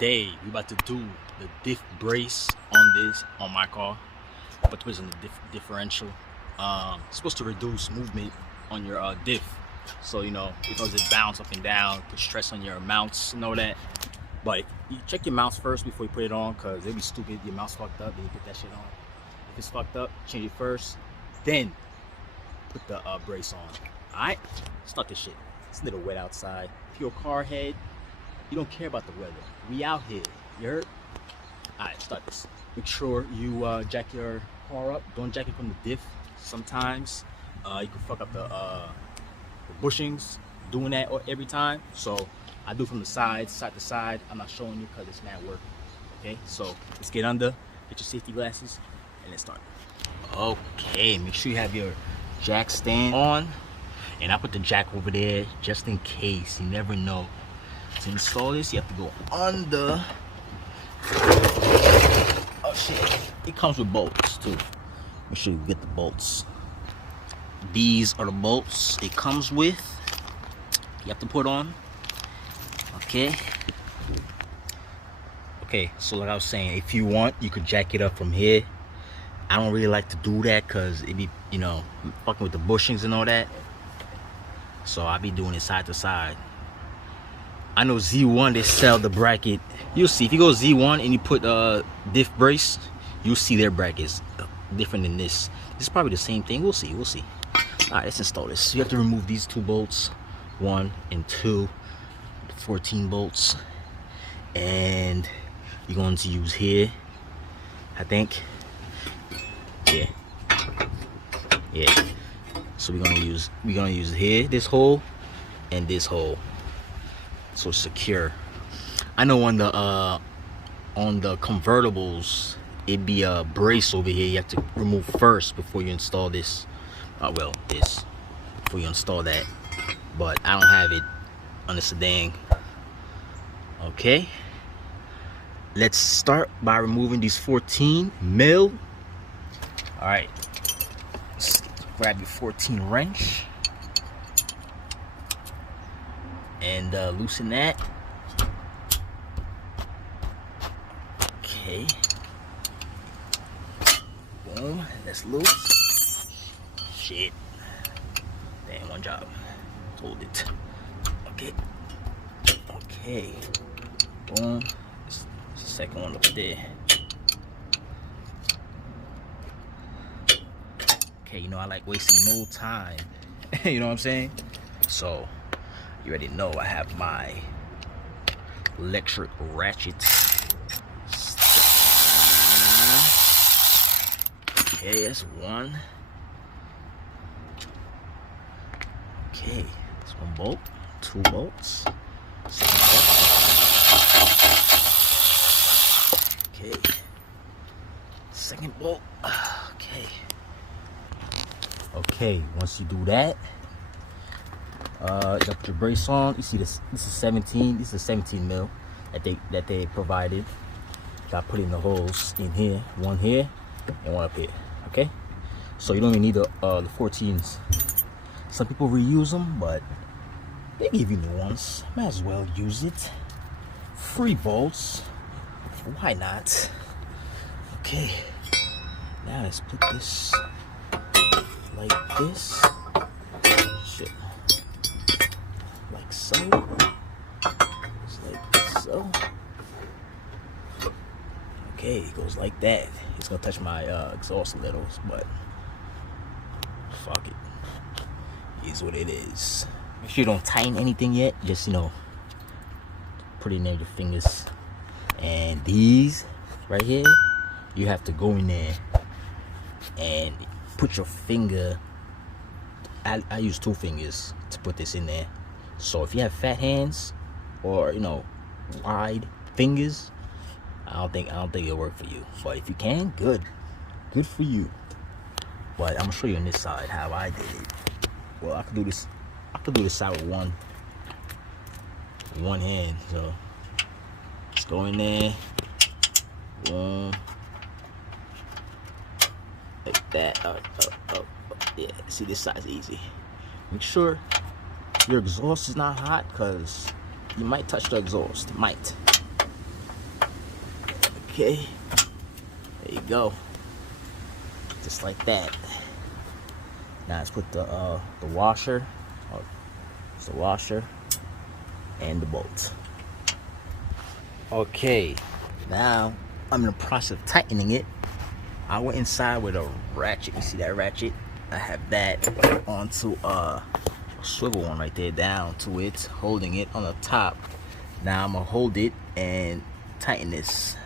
Today we about to do the diff brace on my car. But put this on the differential. It's supposed to reduce movement on your diff, so you know it doesn't bounce up and down, put stress on your mounts and all that. But you check your mounts first before you put it on, because it'd be stupid your mounts fucked up then you put that shit on. If it's fucked up, change it first, then put the brace on. Alright, start this shit. It's a little wet outside. If you're a car head, you don't care about the weather. We out here, you heard? Alright, start this. Make sure you jack your car up. Don't jack it from the diff. Sometimes you can fuck up the bushings doing that every time. So I do from the side to side. I'm not showing you because it's mad work. Okay, so let's get under, get your safety glasses, and let's start. Okay, make sure you have your jack stand on. And I put the jack over there just in case. You never know. To install this, you have to go under. Oh shit. It comes with bolts too. Make sure you get the bolts. These are the bolts it comes with. You have to put on. Okay. Okay, so like I was saying, if you want, you could jack it up from here. I don't really like to do that because it be, you know, fucking with the bushings and all that. So I'll be doing it side to side. I know Z1, they sell the bracket. You'll see if you go Z1 and you put diff brace, you'll see their brackets different than this. This is probably the same thing. We'll see. All right, let's install this. So you have to remove these two bolts, 1 and 2, 14 bolts, and you're going to use here, I think. Yeah. So we're gonna use here, this hole, and this hole. So secure. I know on the convertibles, it'd be a brace over here you have to remove first before you install this. This before you install that. But I don't have it on the sedan. Okay. Let's start by removing these 14 mil. All right. Grab your 14 wrench and loosen that. Okay. Boom. That's loose. Shit. Damn, one job. Hold it. Okay. Okay. Boom. There's the second one up there. Okay, you know I like wasting no time. You know what I'm saying? So you already know I have my electric ratchet. Okay, that's one. Okay, that's one bolt, 2 bolts. Okay, second bolt. Okay. Okay, once you do that, you put your brace on. You see this is 17. This is 17 mil that they provided. Got put in the holes in here, one here and one up here. Okay, so you don't even need the 14s. Some people reuse them, but they give you new ones. Might as well use it. Free bolts. Why not? Okay, now let's put this like this. Shit. Like so. Just like so. Okay, it goes like that. It's gonna touch my exhaust a little, but fuck it. It is what it is. Make sure you don't tighten anything yet. Just, you know, put it in there with your fingers. And these right here, you have to go in there and put your finger. I use 2 fingers to put this in there. So if you have fat hands or, you know, wide fingers, I don't think it'll work for you. But if you can, good for you. But I'm gonna show you on this side how I did it. Well, I could do this side with one hand. So just go in there, boom, like that. Up. Yeah, see, this side's easy. Make sure your exhaust is not hot, because you might touch the exhaust. Might. Okay, there you go, just like that. Now let's put the washer. Oh, it's the washer and the bolt. Okay, now I'm in the process of tightening it. I went inside with a ratchet. You see that ratchet? I have that onto a swivel one right there, down to it, holding it on the top. Now I'm gonna hold it and tighten this.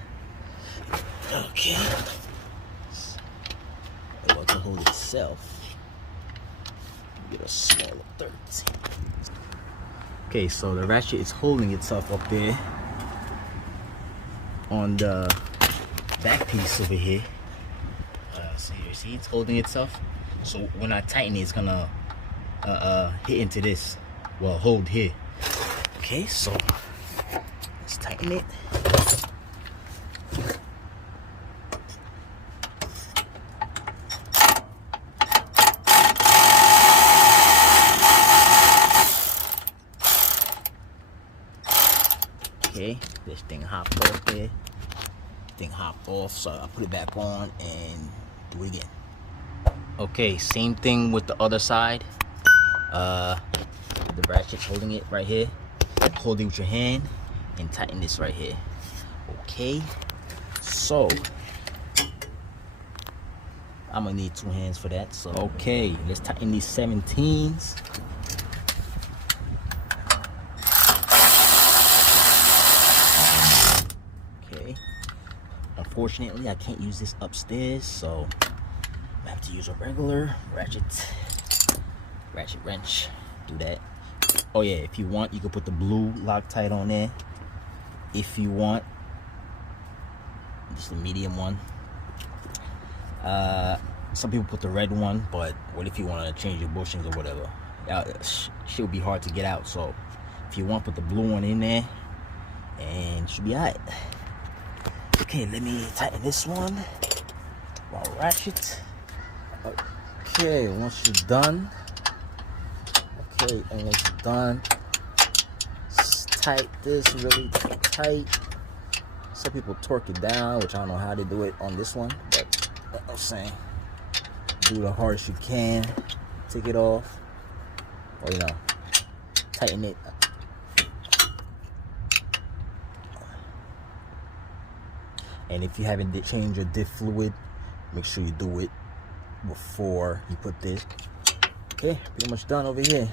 Okay. It wants to hold itself. Get a smaller 13. Okay, so the ratchet is holding itself up there on the back piece over here. So you see it's holding itself. So when I tighten it, it's gonna hit into this. Well, hold here. Okay, so let's tighten it. Okay, this thing hopped off there. Thing hopped off, so I put it back on and do it again. Okay, same thing with the other side. The ratchet's holding it right here. Hold it with your hand and tighten this right here. Okay, so I'm gonna need 2 hands for that. So okay, let's tighten these 17s. Okay, unfortunately I can't use this upstairs, so I have to use a regular ratchet wrench. Do that. Oh yeah, if you want, you can put the blue Loctite on there. If you want, just the medium one. Some people put the red one, but what if you want to change your bushings or whatever? She'll be hard to get out. So if you want, put the blue one in there, and it should be alright. Okay, let me tighten this one. Ratchet. Okay, once you're done. Okay, and once you're done, tight this really tight. Some people torque it down, which I don't know how they do it on this one, but I'm saying do the hardest you can. Take it off, or tighten it. And if you haven't changed your diff fluid, make sure you do it before you put this. Okay, pretty much done over here.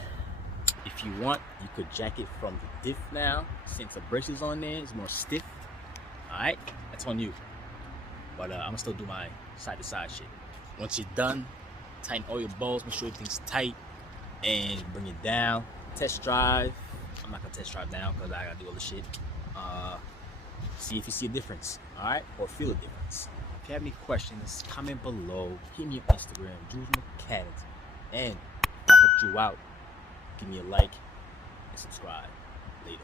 If you want, you could jack it from the diff now. Since the braces on there, it's more stiff. Alright, that's on you. But I'm gonna still do my side-to-side shit. Once you're done, tighten all your bolts, make sure everything's tight, and bring it down. Test drive. I'm not gonna test drive now because I gotta do all the shit. See if you see a difference, alright? Or feel a difference. If you have any questions, comment below. Hit me on Instagram, Jules Mechanics. And if I helped you out, give me a like and subscribe. Later.